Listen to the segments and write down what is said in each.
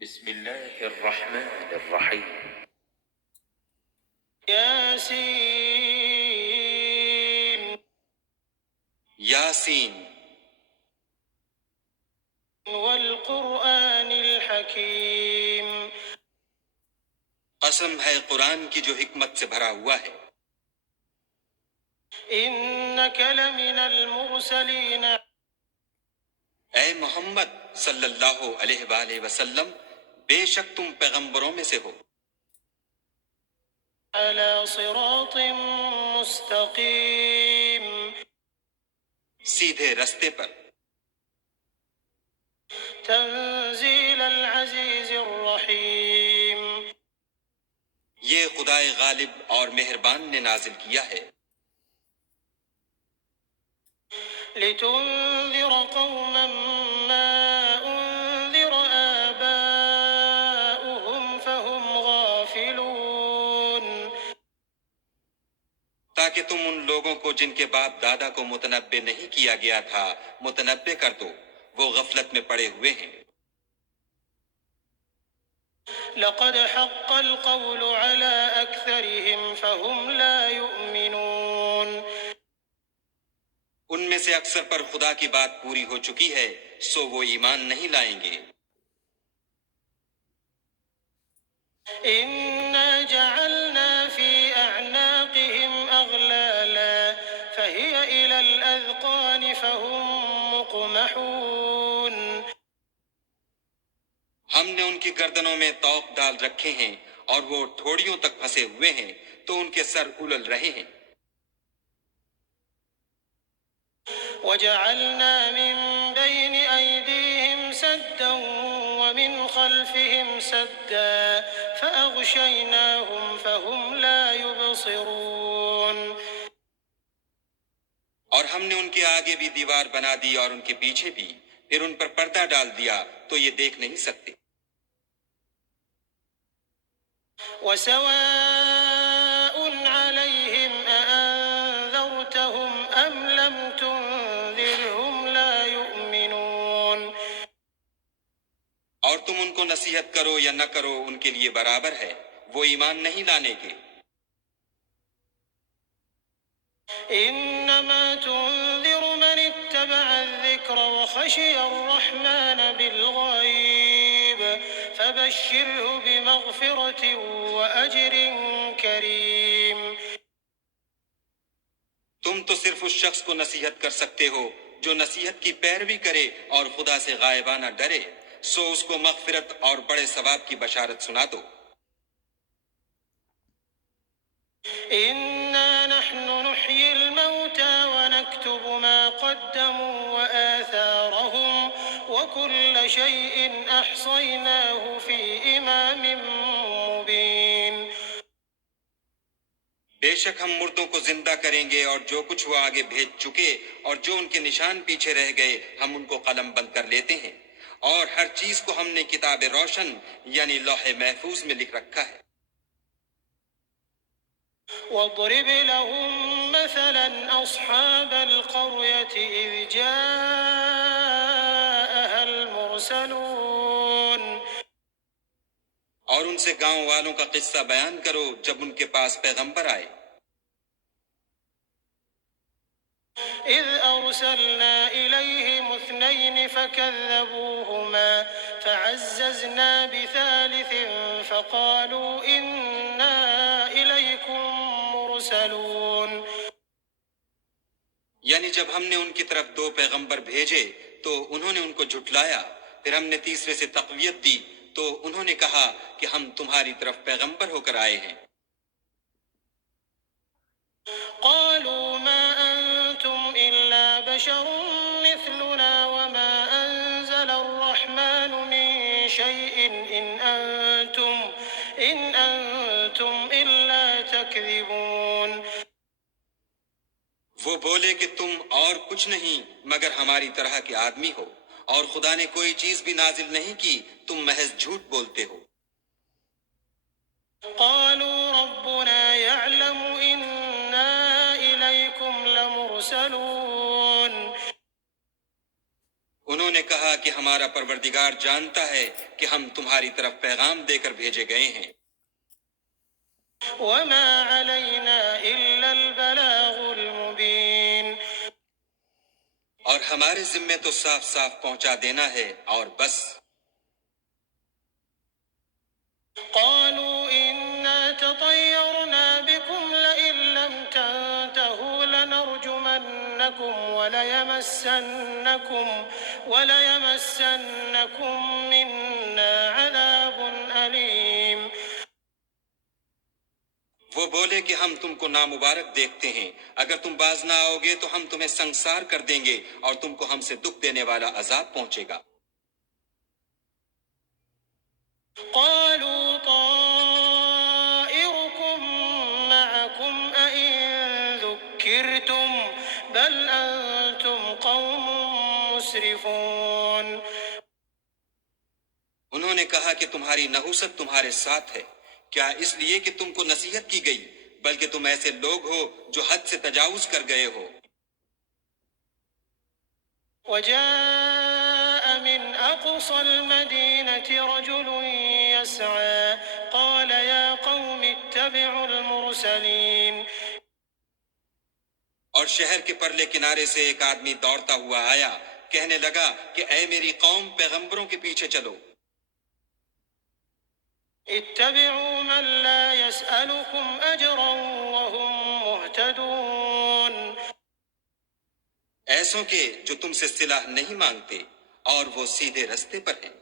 بسم الله الرحمن الرحيم. ياسين یاسین والقرآن الحكيم قسم ہے قرآن کی جو حکمت سے بھرا ہوا ہے. إنك لمن المرسلين اے محمد صلی اللہ علیہ وآلہ وسلم، بے شک تم پیغمبروں میں سے ہو، على صراط مستقيم سیدھے رستے پر. تنزيل العزيز الرحيم یہ خدائے غالب اور مہربان نے نازل کیا ہے، لتنذر قوما ما أنذر آباؤهم فهم غافلون تاکہ تم ان لوگوں کو جن کے باپ دادا کو متنبع نہیں کیا گیا تھا متنبع کر دو، وہ غفلت میں پڑے ہوئے ہیں. لقد حق القول على أكثرهم فهم لا يؤمنون ان میں سے اکثر پر خدا کی بات پوری ہو چکی ہے، سو وہ ایمان نہیں لائیں گے. إنا جعلنا في أعناقهم أغلالا فهي إلى الأذقان فهم مقمحون ہم نے ان کی گردنوں میں طوق ڈال رکھے ہیں اور وہ ٹھوڑیوں تک پھنسے ہوئے ہیں تو ان کے سر الل رہے ہیں. وجعلنا من بين أيديهم سدا ومن خلفهم سدا فأغشيناهم فهم لا يبصرون اور ہم نے ان کے آگے بھی دیوار بنا دی اور ان کے پیچھے بھی، پھر ان پر پردہ ڈال دیا تو یہ دیکھ نہیں سکتے. وسواء عليهم أأنذرتهم أم لم تنذرهم لا يؤمنون اور تم ان کو نصیحت کرو یا نہ کرو ان کے لیے برابر ہے، وہ ایمان نہیں لانے کے. إنما تنذر من اتبع الذكر وخشي الرحمن بالغيب فبشره بمغفرة وأجر كريم تم تو صرف اس شخص کو نصیحت کر سکتے ہو جو نصیحت کی پیروی کرے اور خدا سے غائبانہ ڈرے، سو اس کو مغفرت اور بڑے ثواب کی بشارت سنا دو. إنا نحن نحيي الموتى ونكتب ما قدموا وآثارهم وكل شيء أحصيناه في إمام مبين بے شک ہم مردوں کو زندہ کریں گے اور جو کچھ وہ آگے بھیج چکے اور جو ان کے نشان پیچھے رہ گئے ہم ان کو قلم بند کر لیتے ہیں، اور ہر چیز کو ہم نے کتاب روشن یعنی لوح محفوظ میں لکھ رکھا ہے. واضرب لهم مثلا أصحاب القرية إذ جاءها المرسلون اور ان سے گاؤں والوں کا قصہ بیان کرو جب ان کے پاس پیغمبر آئے. إذ أرسلنا إليهم اثنين فكذبوهما فعززنا بثالث فقالوا إنا إليكم مرسلون یعنی جب ہم نے ان کی طرف 2 پیغمبر بھیجے تو انہوں نے ان کو جھٹلایا، پھر ہم نے تیسرے سے تقویت دی تو انہوں نے کہا کہ ہم تمہاری طرف پیغمبر ہو کر آئے ہیں. قالوا ما أنتم إلا بشر مثلنا وما أنزل الرحمن من شيء إن أنتم إلا تكذبون وہ بولے کہ تم اور کچھ نہیں مگر ہماری طرح کے آدمی ہو، اور خدا نے کوئی چیز بھی نازل نہیں کی، تم محض جھوٹ بولتے ہو. قالوا ربنا يعلم إنا إليكم لمرسلون انہوں نے کہا کہ ہمارا پروردگار جانتا ہے کہ ہم تمہاری طرف پیغام دے کر بھیجے گئے ہیں، وما علينا إلا البلاغ المبين اور ہمارے ذمے تو صاف صاف پہنچا دینا ہے اور بس۔ قالوا إنا تطيرنا بكم لئن لم تنتهوا لنرجمنكم وليمسنكم منا عذاب أليم وہ بولے کہ ہم تم کو نامبارک دیکھتے ہیں، اگر تم باز نہ آؤ گے تو ہم تمہیں سنگسار کر دیں گے اور تم کو ہم سے دکھ دینے والا عذاب پہنچے گا۔ قالوا طائركم معكم أئن ذكرتم بل أنتم قوم مسرفون انہوں نے کہا کہ تمہاری نحوست تمہارے ساتھ ہے، کیا اس لیے کہ تم کو نصیحت کی گئی، بلکہ تم ایسے لوگ ہو جو حد سے تجاوز کر گئے ہو۔ وجاء من أقصى المدينة رجل يسعى قال يا قوم اتبعوا المرسلين اور شہر کے پرلے کنارے سے ایک آدمی دوڑتا ہوا آیا، کہنے لگا کہ اے میری قوم، پیغمبروں کے پیچھے چلو۔ اتبعوا من لا يسألكم أجرا وهم مهتدون ایسوں کے جو تم سے صلہ نہیں مانگتے اور وہ سیدھے رستے پر ہیں۔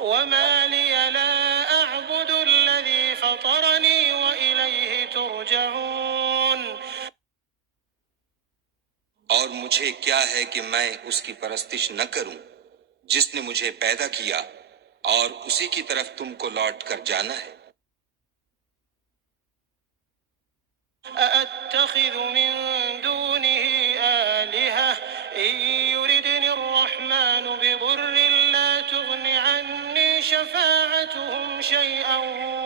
وما لي لا أعبد الذي فطرني وإليه ترجعون اور مجھے کیا ہے کہ میں اس کی پرستش نہ کروں جس نے مجھے پیدا کیا، اور اسی کی طرف تم کو لوٹ کر جانا ہے۔ أأتخذ من دونه آلهة إن يردني الرحمن بضر لا تغن عني شفاعتهم شيئا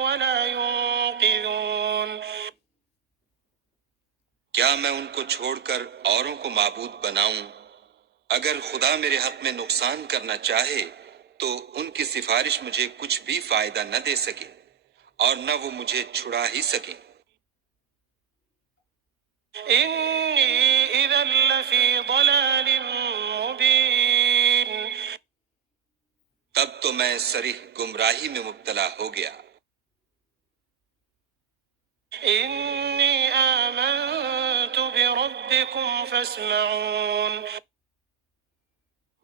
ولا ينقذون کیا میں ان کو چھوڑ کر اوروں کو معبود بناؤں؟ اگر خدا میرے حق میں نقصان کرنا چاہے تو ان کی سفارش مجھے کچھ بھی فائدہ نہ دے سکے اور نہ وہ مجھے چھڑا ہی سکیں۔ إني إذا لفي ضلال مبين تب تو میں صریح گمراہی میں مبتلا ہو گیا۔ إني آمنت بربكم فاسمعون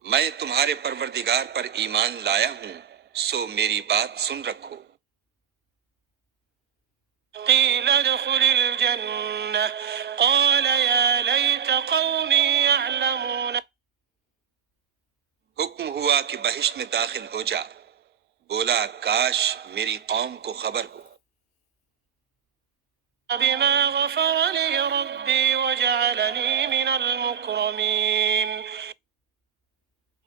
میں تمہارے پروردگار پر ایمان لایا ہوں، سو میری بات سن رکھو۔ قيل ادخل الجنة قال يا ليت قومي يعلمون حکم ہوا کہ بہشت میں داخل ہو جا، بولا کاش میری قوم کو خبر ہو بما غفر لي ربي وجعلني من المكرمين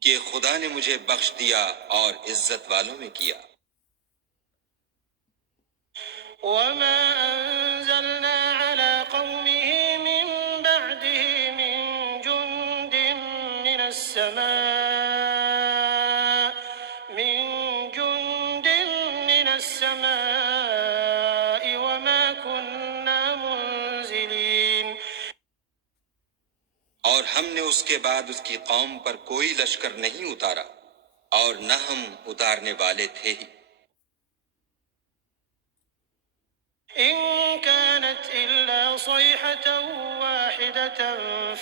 کہ خدا نے مجھے بخش دیا اور عزت والوں میں کیا۔ وما أنزلنا على قومه من بعده من جند من السماء وما كنا منزلين اور ہم نے اس کے بعد اس کی قوم پر کوئی لشکر نہیں اتارا اور نہ ہم اتارنے والے تھے ہی۔ إن كانت إلا صيحة واحدة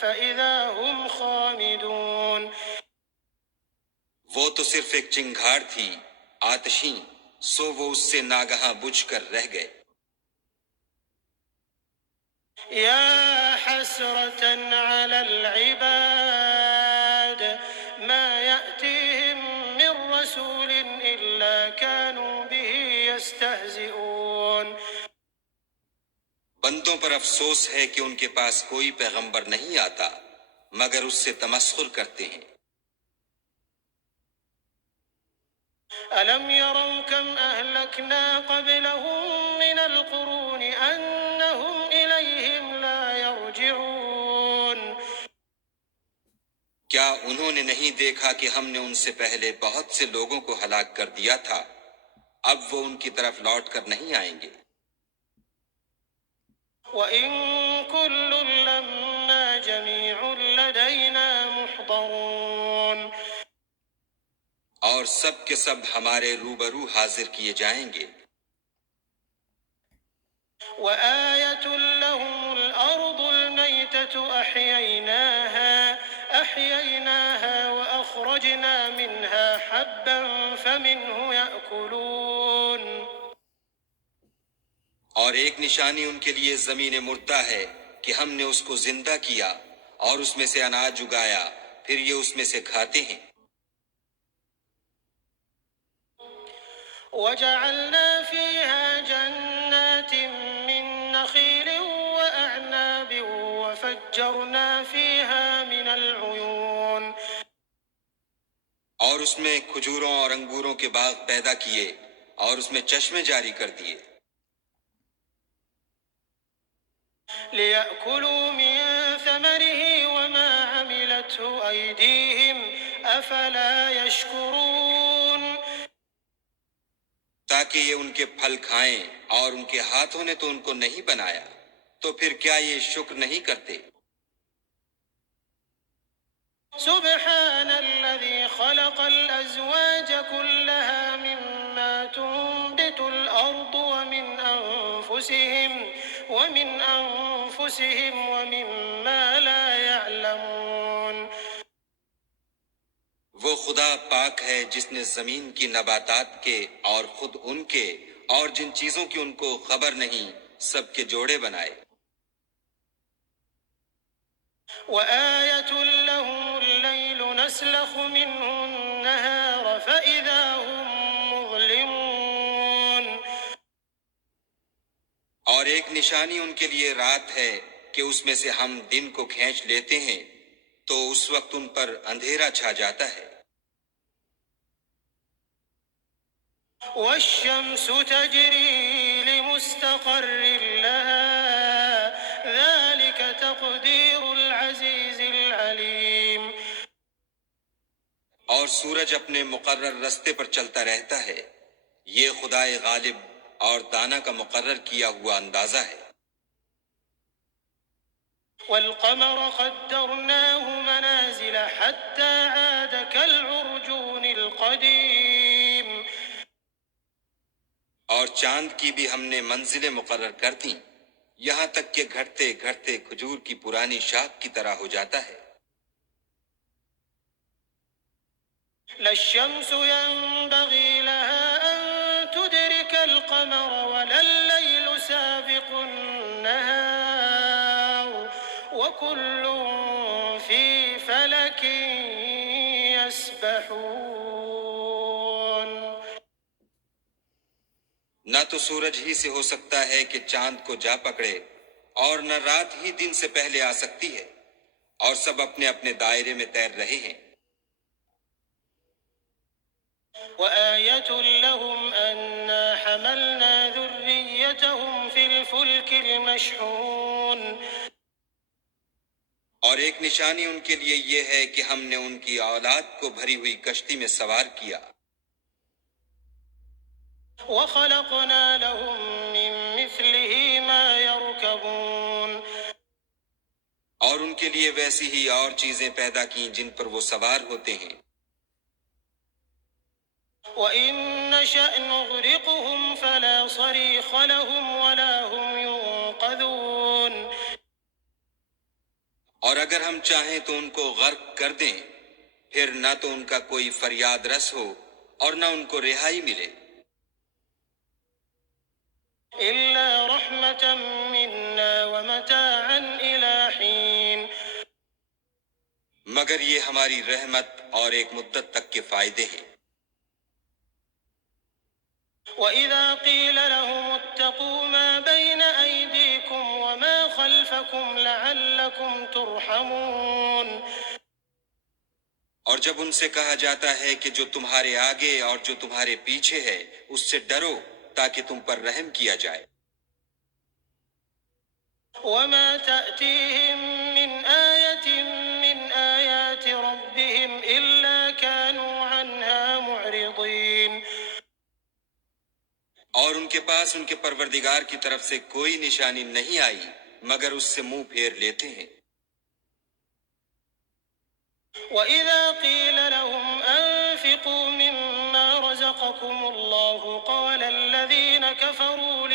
فإذا هم خامدون وہ تو صرف ایک چنگھاڑ تھی آتشیں، سو وہ اس سے ناگہاں بجھ کر رہ گئے۔ يا حسرة على العباد ما يأتيهم من رسول إلا كانوا به يستهزئون بندوں پر افسوس ہے کہ ان کے پاس کوئی پیغمبر نہیں آتا مگر اس سے تمسخر کرتے ہیں۔ ألم يروا كم أهلكنا قبلهم من القرون أنهم إليهم لا يرجعون کیا انہوں نے نہیں دیکھا کہ ہم نے ان سے پہلے بہت سے لوگوں کو ہلاک کر دیا تھا، اب وہ ان کی طرف لوٹ کر نہیں آئیں گے۔ وَإِن كُلٌّ لَّمَّا جَمِيعٌ لَّدَيْنَا مُحْضَرُونَ، اور سب کے سب ہمارے روبرو حاضر کیے جائیں گے۔ وَآيَةٌ لَّهُمُ الْأَرْضُ الْمَيْتَةُ أَحْيَيْنَاهَا وَأَخْرَجْنَا مِنْهَا حَبًّا فَمِنْهُ يَأْكُلُونَ۔ اور ایک نشانی ان کے لیے زمین مردہ ہے کہ ہم نے اس کو زندہ کیا اور اس میں سے اناج اگایا، پھر یہ اس میں سے کھاتے ہیں۔ وَجَعَلْنَا فِيهَا جَنَّاتٍ مِّن نَّخِيلٍ وَأَعْنَابٍ وَفَجَّرْنَا فِيهَا مِنَ الْعُيُونِ، اور اس میں کھجوروں اور انگوروں کے باغ پیدا کیے اور اس میں چشمے جاری کر دیے، لِيَأْكُلُوا مِن ثَمَرِهِ وَمَا عَمِلَتْهُ أَيْدِيهِمْ أَفَلَا يَشْكُرُونَ، تاکہ یہ ان کے پھل کھائیں، اور ان کے ہاتھوں نے تو ان کو نہیں بنایا، تو پھر کیا یہ شکر نہیں کرتے؟ سبحان الذي خلق الأزواج كلها مما تنبت الأرض ومن أنفسهم ومما لا يعلمون۔ وہ خدا پاک ہے جس نے زمین کی نباتات کے اور خود ان کے اور جن چیزوں کی ان کو خبر نہیں سب کے جوڑے بنائے۔ وَآيَةٌ لَّهُمُ اللَّيْلُ نَسْلَخُ مِنْهُ النَّهَارَ فَإِذَا هُم مُّظْلِمُونَ، اور ایک نشانی ان کے لیے رات ہے کہ اس میں سے ہم دن کو کھینچ لیتے ہیں تو اس وقت ان پر اندھیرا چھا جاتا ہے۔ وَالشَّمْسُ تَجْرِي لِمُسْتَقَرٍّ لَّهَا ذَلِكَ تَقْدِيرُ الْعَزِيزِ الْعَلِيمِ۔ اور سورج اپنے مقرر رستے پر چلتا رہتا ہے، یہ خدائے غالب اور دانا کا مقرر کیا ہوا اندازہ ہے۔ وَالْقَمَرَ قَدَّرْنَاهُ مَنَازِلَ حَتَّى عَادَ كَالْعُرْجُونِ الْقَدِيمِ، اور چاند کی بھی ہم نے منزلیں مقرر کر دیں، یہاں تک کہ گھٹتے گھٹتے کھجور کی پرانی شاخ کی طرح ہو جاتا ہے۔ لا الشمس ينبغي لها أن تدرك القمر ولا الليل سابق النهار وكل في فلك يسبحون۔ نہ تو سورج ہی سے ہو سکتا ہے کہ چاند کو جا پکڑے، اور نہ رات ہی دن سے پہلے آ سکتی ہے، اور سب اپنے اپنے دائرے میں تیر رہے ہیں۔ وَآيَةٌ لَّهُمْ أَنَّا حَمَلْنَا ذُرِّيَّتَهُمْ فِي الْفُلْكِ الْمَشْحُونِ، اور ایک نشانی ان کے لیے یہ ہے کہ ہم نے ان کی اولاد کو بھری ہوئی کشتی میں سوار کیا۔ وَخَلَقْنَا لَهُم مِّن مِّثْلِهِ مَا يَرْكَبُونَ، اور ان کے لیے ویسی ہی اور چیزیں پیدا کیں جن پر وہ سوار ہوتے ہیں۔ وَإِن نَّشَأْ نُغْرِقْهُمْ فَلَا صَرِيخَ لَهُمْ وَلَا هُمْ يُنقَذُونَ، اور اگر ہم چاہیں تو ان کو غرق کر دیں، پھر نہ تو ان کا کوئی فریاد رس ہو اور نہ ان کو رہائی ملے۔ إِلَّا رَحْمَةً مِّنَّا وَمَتَاعًا إِلَىٰ حِينٍ، مگر یہ ہماری رحمت اور ایک مدت تک کے فائدے ہیں۔ وَإِذَا قِيلَ لَهُمُ اتَّقُوا مَا بَيْنَ أَيْدِيكُمْ وَمَا خَلْفَكُمْ لَعَلَّكُمْ تُرْحَمُونَ، اور جب ان سے کہا جاتا ہے کہ جو تمہارے آگے اور جو تمہارے پیچھے ہے اس سے ڈرو تاکہ تم پر رحم کیا جائے۔ وَمَا تَأْتِيهِم مِّنْ آيَةٍ مِّنْ آيَاتِ رَبِّهِمْ اور ان کے پاس ان کے پروردگار کی طرف سے کوئی نشانی نہیں آئی مگر اس سے منہ پھیر لیتے ہیں۔ وَإِذَا قِيلَ لَهُمْ أَنفِقُوا مِمَّا رَزَقَكُمُ اللَّهُ قَالَ الَّذِينَ كَفَرُوا